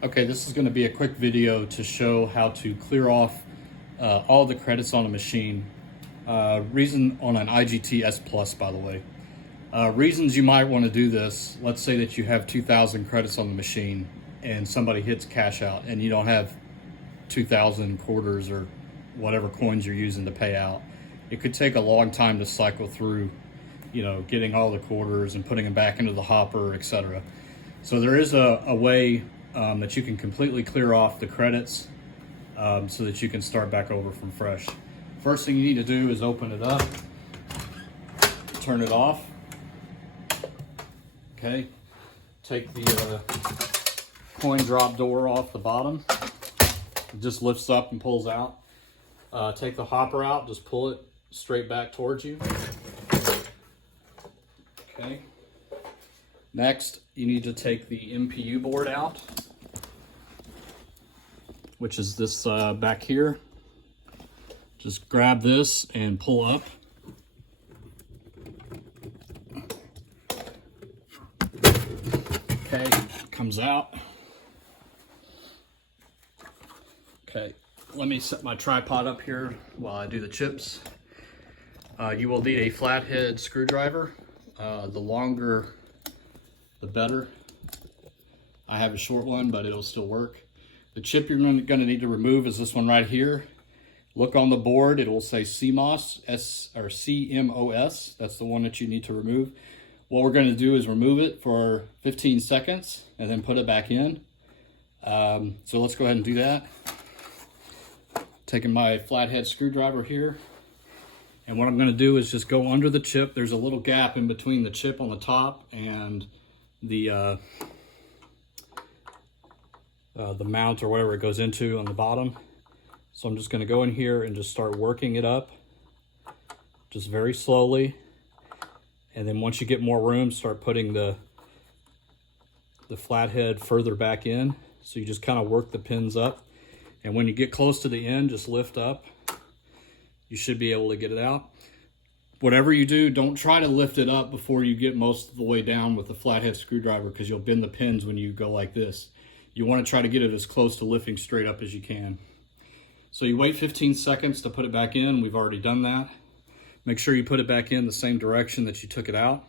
Okay, this is going to be a quick video to show how to clear off all the credits on a machine. Reason on an IGT S Plus, by the way. Reasons you might want to do this: let's say that you have 2,000 credits on the machine and somebody hits cash out and you don't have 2,000 quarters or whatever coins you're using to pay out. It could take a long time to cycle through, getting all the quarters and putting them back into the hopper, etc. So there is a way that you can completely clear off the credits so that you can start back over from fresh. First thing you need to do is open it up, turn it off. Okay, take the coin drop door off the bottom. It just lifts up and pulls out. Take the hopper out, just pull it straight back towards you. Okay. Next, you need to take the MPU board out, which is this back here. Just grab this and pull up. Okay, comes out. Okay, let me set my tripod up here while I do the chips. You will need a flathead screwdriver. The longer, the better. I have a short one, but it'll still work. The chip you're going to need to remove is this one right here. Look on the board, it will say CMOS, CMOS. That's the one that you need to remove. What we're going to do is remove it for 15 seconds and then put it back in. So let's go ahead and do that. Taking my flathead screwdriver here. And what I'm going to do is just go under the chip. There's a little gap in between the chip on the top and the mount or whatever it goes into on the bottom. So I'm just going to go in here and just start working it up, just very slowly. And then once you get more room, start putting the flathead further back in. So you just kind of work the pins up. And when you get close to the end, just lift up. You should be able to get it out. Whatever you do, don't try to lift it up before you get most of the way down with the flathead screwdriver, because you'll bend the pins when you go like this. You want to try to get it as close to lifting straight up as you can. So you wait 15 seconds to put it back in. We've already done that. Make sure you put it back in the same direction that you took it out.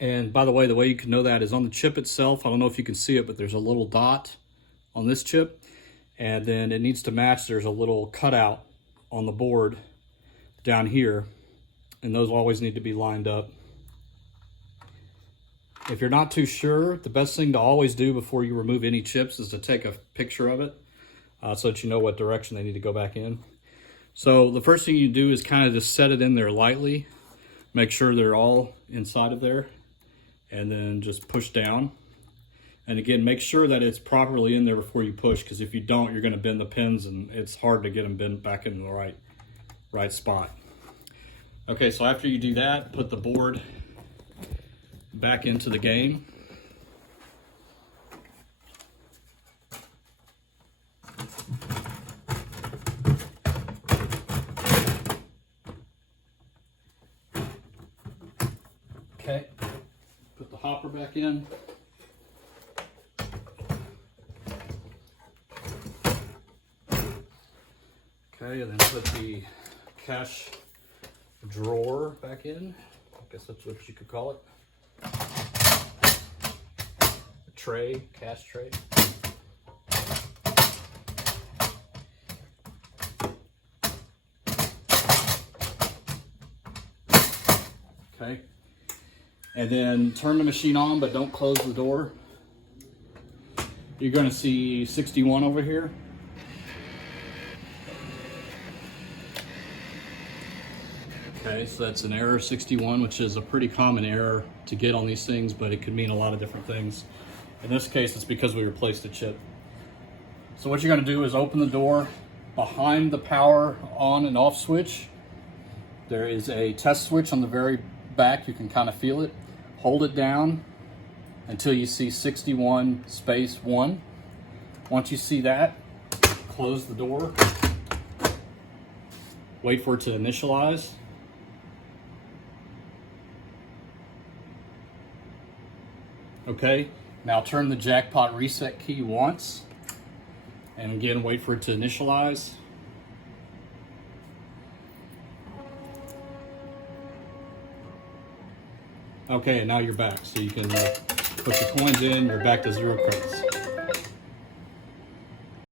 And by the way you can know that is on the chip itself. I don't know if you can see it, but there's a little dot on this chip. And then it needs to match. There's a little cutout on the board down here. And those always need to be lined up. If you're not too sure, the best thing to always do before you remove any chips is to take a picture of it so that you know what direction they need to go back in. So the first thing you do is kind of just set it in there lightly. Make sure they're all inside of there. And then just push down. And again, make sure that it's properly in there before you push, because if you don't, you're going to bend the pins and it's hard to get them bent back in the right spot. Okay, so after you do that, put the board back into the game. Okay, put the hopper back in. Okay, and then put the cash drawer back in. I guess that's what you could call it. A tray, cash tray. Okay, and then turn the machine on, but don't close the door. You're going to see 61 over here. Okay, so that's an error 61, which is a pretty common error to get on these things, but it could mean a lot of different things. In this case, it's because we replaced a chip. So what you're going to do is open the door. Behind the power on and off switch, there is a test switch on the very back. You can kind of feel it. Hold it down until you see 61 space 1. Once you see that, close the door. Wait for it to initialize. Okay, Now turn the jackpot reset key once, and again wait for it to initialize. Okay, and now you're back. So you can put the coins in, you're back to 0 credits.